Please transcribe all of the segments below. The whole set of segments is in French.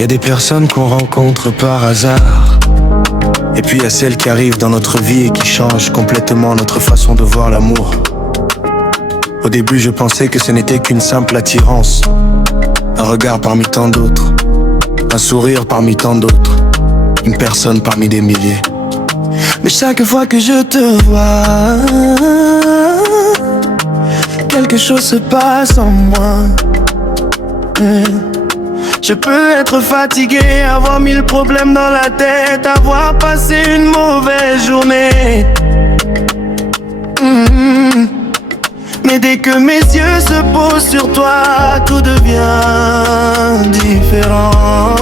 Y a des personnes qu'on rencontre par hasard, et puis y a celles qui arrivent dans notre vie et qui changent complètement notre façon de voir l'amour. Au début je pensais que ce n'était qu'une simple attirance, un regard parmi tant d'autres, un sourire parmi tant d'autres, une personne parmi des milliers. Mais chaque fois que je te vois, quelque chose se passe en moi. Je peux être fatigué, avoir 1000 problèmes dans la tête, avoir passé une mauvaise journée. Mais dès que mes yeux se posent sur toi, tout devient différent.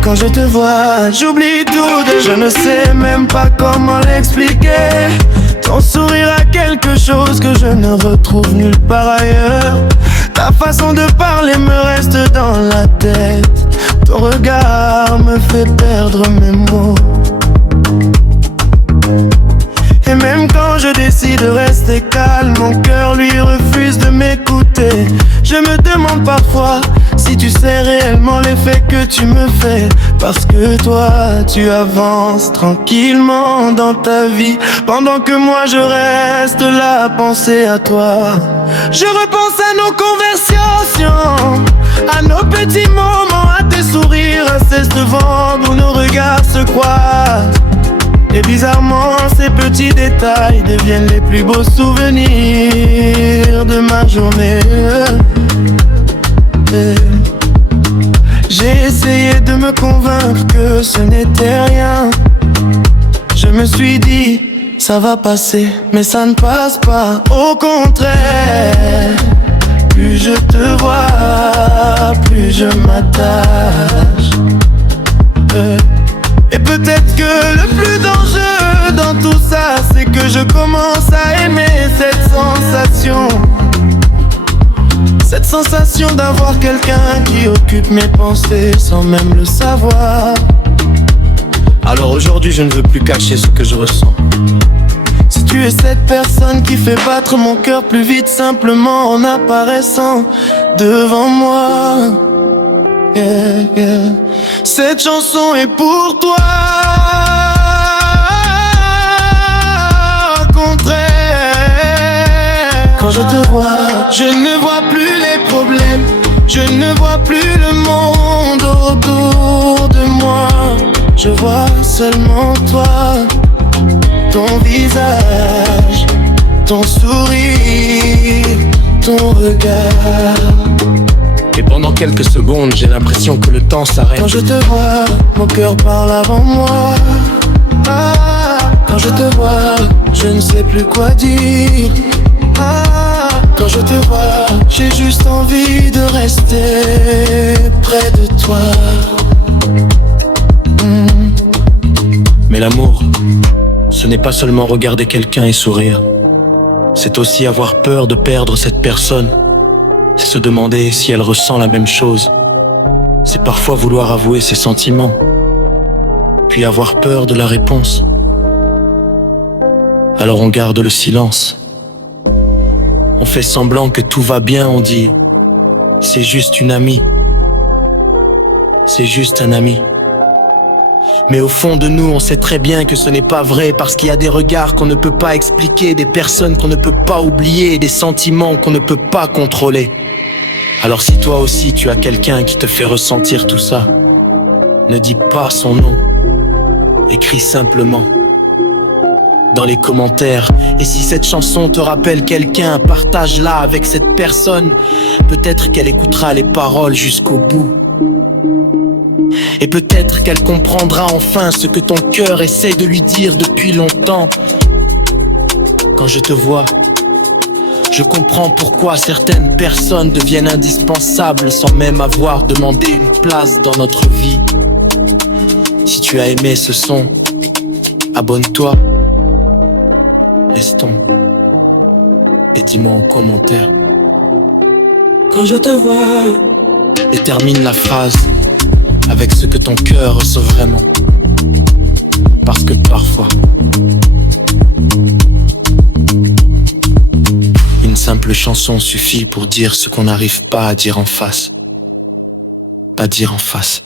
Quand je te vois, j'oublie tout de je ne sais même pas comment l'expliquer. Ton sourire a quelque chose que je ne retrouve nulle part ailleurs. Ta façon de parler me reste dans la tête. Ton regard me fait perdre mes mots. Et même quand je décide de rester calme, mon cœur lui refuse de m'écouter. Je me demande parfois si tu sais réellement l'effet que tu me fais. Parce que toi, tu avances tranquillement dans ta vie, pendant que moi je reste là à penser à toi. Je repense à nos conversations, à nos petits moments, à tes sourires, à ces devant où nos regards se croisent. Et bizarrement, ces petits détails deviennent les plus beaux souvenirs de ma journée. J'ai essayé de me convaincre que ce n'était rien. Je me suis dit, ça va passer, mais ça ne passe pas. Au contraire, plus je te vois, plus je m'attache. Et peut-être que le plus dangereux dans tout ça, c'est que je commence à aimer cette sensation. Cette sensation d'avoir quelqu'un qui occupe mes pensées sans même le savoir. Alors aujourd'hui je ne veux plus cacher ce que je ressens. Si tu es cette personne qui fait battre mon cœur plus vite simplement en apparaissant devant moi. Yeah, yeah. Cette chanson est pour toi. Contraire, quand je te vois, je ne vois plus les problèmes, je ne vois plus le monde autour de moi. Je vois seulement toi, ton visage, ton sourire, ton regard. Et pendant quelques secondes, j'ai l'impression que le temps s'arrête. Quand je te vois, mon cœur parle avant moi. Quand je te vois, je ne sais plus quoi dire. Quand je te vois, j'ai juste envie de rester près de toi. Mais l'amour, ce n'est pas seulement regarder quelqu'un et sourire. C'est aussi avoir peur de perdre cette personne. C'est se demander si elle ressent la même chose. C'est parfois vouloir avouer ses sentiments, puis avoir peur de la réponse. Alors on garde le silence. On fait semblant que tout va bien, on dit c'est juste une amie. C'est juste un ami. Mais au fond de nous, on sait très bien que ce n'est pas vrai, parce qu'il y a des regards qu'on ne peut pas expliquer, des personnes qu'on ne peut pas oublier, des sentiments qu'on ne peut pas contrôler. Alors si toi aussi tu as quelqu'un qui te fait ressentir tout ça, ne dis pas son nom, écris simplement dans les commentaires. Et si cette chanson te rappelle quelqu'un, partage-la avec cette personne. Peut-être qu'elle écoutera les paroles jusqu'au bout. Et peut-être qu'elle comprendra enfin ce que ton cœur essaie de lui dire depuis longtemps. Quand je te vois, je comprends pourquoi certaines personnes deviennent indispensables sans même avoir demandé une place dans notre vie. Si tu as aimé ce son, abonne-toi, laisse tomber et dis-moi en commentaire. Quand je te vois, et termine la phrase avec ce que ton cœur ressent vraiment. Parce que parfois, une simple chanson suffit pour dire ce qu'on n'arrive pas à dire en face. pas dire en face.